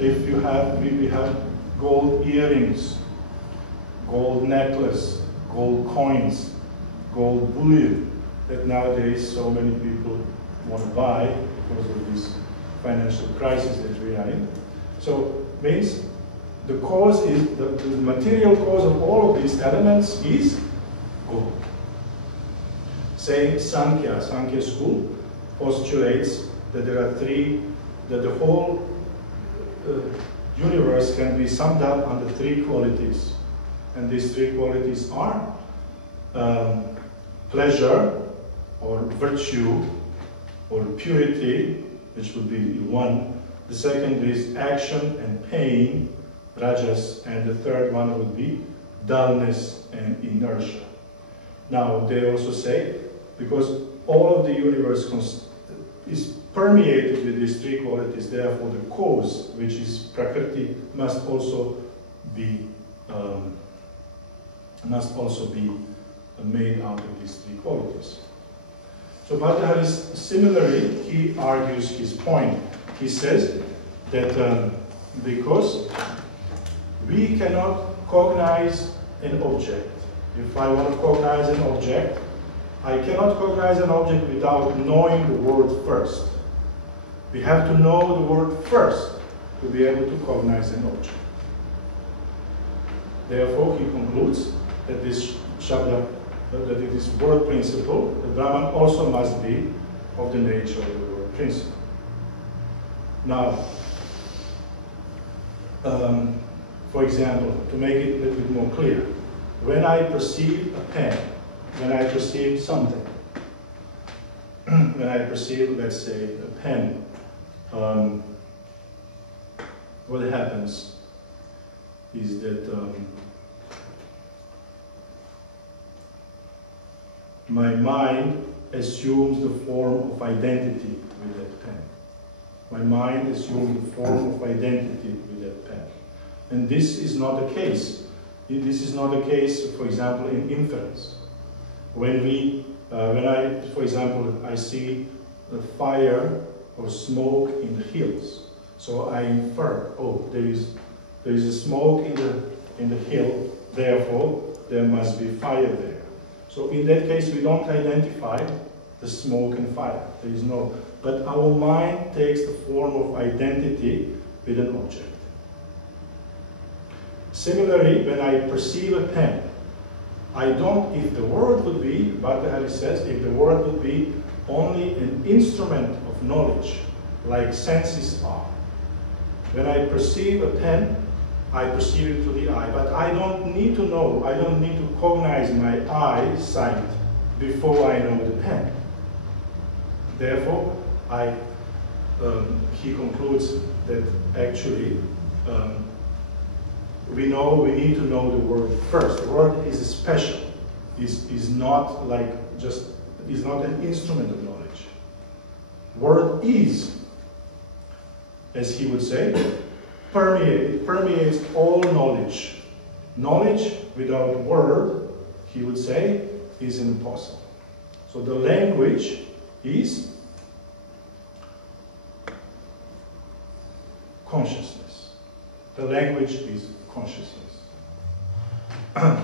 if you have, we have gold earrings, gold necklace, gold coins, gold bullion, that nowadays so many people want to buy because of this financial crisis that we are in. So means the cause is, the material cause of all of these elements is gold. Same Sankhya school postulates that there are three, that the whole universe can be summed up under three qualities. And these three qualities are pleasure, or virtue, or purity, which would be one. The second is action and pain, rajas, and the third one would be dullness and inertia. Now, they also say, because all of the universe is permeated with these three qualities, therefore the cause, which is Prakriti, must also be made out of these three qualities. So Bhartṛhari, similarly, he argues his point. He says that because we cannot cognize an object. If I want to cognize an object, I cannot cognize an object without knowing the word first. We have to know the word first to be able to cognize an object. Therefore, he concludes that this Shabda, that it is word principle, the Brahman also must be of the nature of the word principle. Now, for example, to make it a little bit more clear, when I perceive a pen, when I perceive something, when I perceive, let's say, a pen, what happens is that my mind assumes the form of identity with that pen. My mind assumes the form of identity with that pen. And this is not the case. This is not the case, for example, in inference. When I, for example, I see the fire or smoke in the hills, so I infer, oh, there is a smoke in the hill, therefore there must be fire there. So in that case, we don't identify the smoke and fire. There is no, but our mind takes the form of identity with an object. Similarly, when I perceive a pen, I don't, if the word would be, Bhartṛhari says, if the word would be only an instrument of knowledge, like senses are. When I perceive a pen, I perceive it through the eye, but I don't need to know, I don't need to cognize my eyesight before I know the pen. Therefore, he concludes that actually we need to know the word first. The word is special, is not like is not an instrument of knowledge. Word is, as he would say, it permeates all knowledge. Knowledge without word, he would say, is impossible. So the language is consciousness. The language is consciousness. I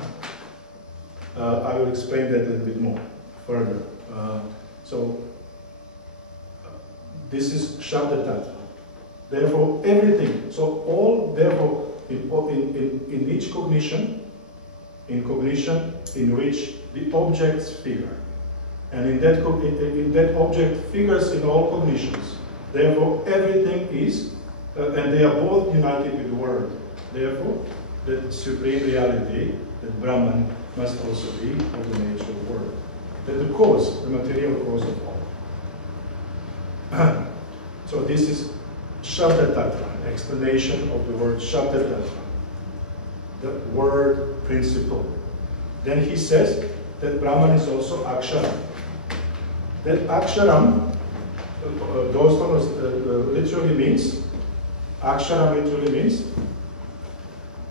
will explain that a little bit more further. This is Shabda Tattva. Therefore, everything, therefore, in each cognition, in which the objects figure, and in that object figures in all cognitions. Therefore, everything is, and they are both united with the word. Therefore, the supreme reality, that Brahman, must also be of the nature of the word. That the cause, the material cause of all. So this is Shabda Tattva, explanation of the word Shabda Tattva, the word principle. Then he says that Brahman is also Aksharam. That Aksharam, literally means, Aksharam literally means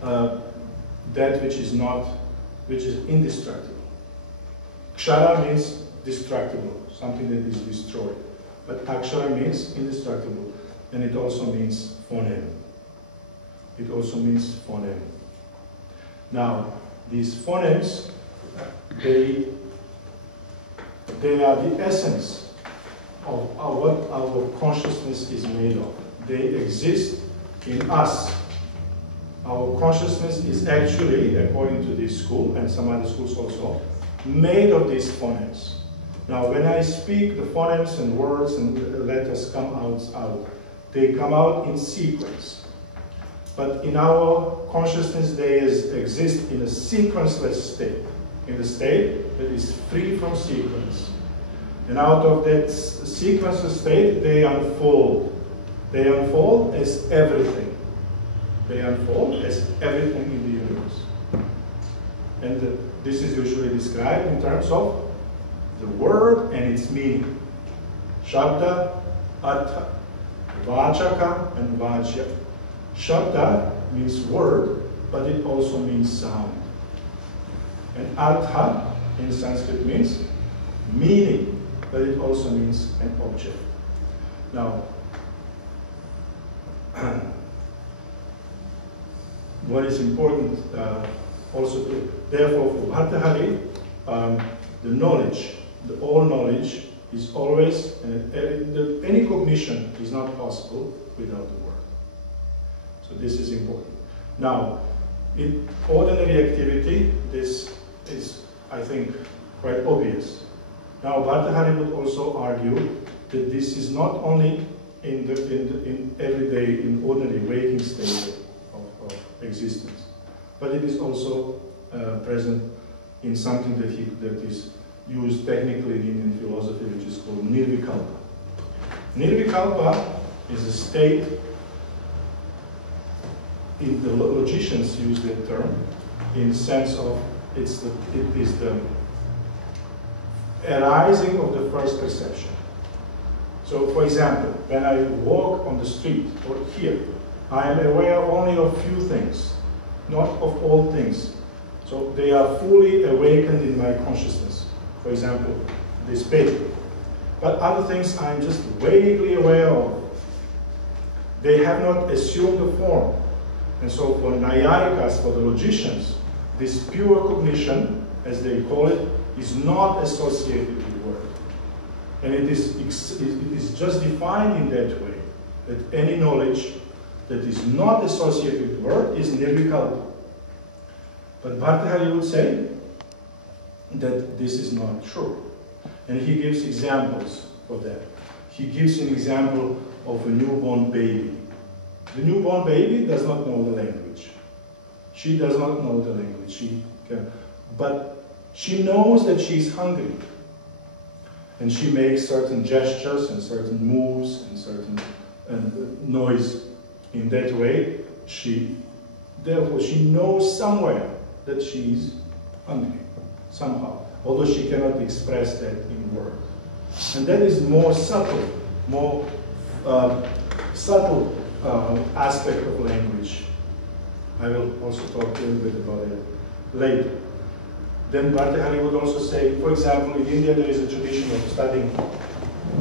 that which is indestructible. Kshara means destructible, something that is destroyed. But Akshara means indestructible, and it also means phoneme. It also means phoneme. Now, these phonemes, they are the essence of what our consciousness is made of. They exist in us. Our consciousness is actually, according to this school and some other schools also, made of these phonemes. Now, when I speak, the phonemes and words and letters come out. They come out in sequence. But in our consciousness, they exist in a sequenceless state, in a state that is free from sequence. And out of that sequenceless state, they unfold. They unfold as everything. They unfold as everything in the universe. And this is usually described in terms of the word and its meaning. Shabda, Artha, Vachaka, and Vajya. Shabda means word, but it also means sound. And Artha in Sanskrit means meaning, but it also means an object. Now, what is important also to, therefore for Bhartṛhari, the knowledge, all knowledge is always, any cognition is not possible without the word. So this is important. Now, in ordinary activity, this is, I think, quite obvious. Now, Bhartṛhari would also argue that this is not only in everyday, in ordinary waking state of existence, but it is also present in something that is used technically in Indian philosophy, which is called nirvikalpa. Nirvikalpa is a state, the logicians use that term in the sense of it is the arising of the first perception. So, for example, when I walk on the street or here, I am aware only of few things, not of all things. So they are fully awakened in my consciousness. For example, this paper. But other things I'm just vaguely aware of. They have not assumed a form. And so for Nayayikas, for the logicians, this pure cognition, as they call it, is not associated with the word. And it is just defined in that way, that any knowledge that is not associated with the word is nirvikalpa. But Bhartṛhari would say that this is not true. And he gives examples for that. He gives an example of a newborn baby. The newborn baby does not know the language. She does not know the language. But she knows that she is hungry. And she makes certain gestures and certain moves and certain noise. In that way, therefore she knows somewhere that she is hungry, somehow, although she cannot express that in words. And that is more subtle aspect of language. I will also talk a little bit about it later. Then Bhartṛhari would also say, for example, in India there is a tradition of studying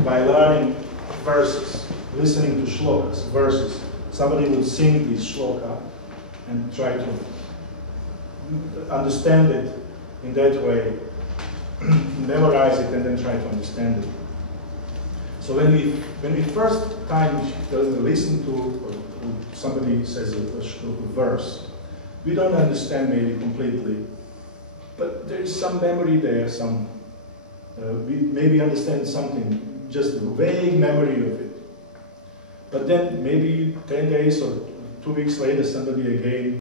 by learning verses, listening to shlokas, verses. Somebody would sing this shloka and try to understand it in that way, memorize it and then try to understand it. So when we first time listen to somebody says a verse, we don't understand maybe completely, but there is some memory there, we maybe understand something, just a vague memory of it. But then maybe 10 days or 2 weeks later somebody again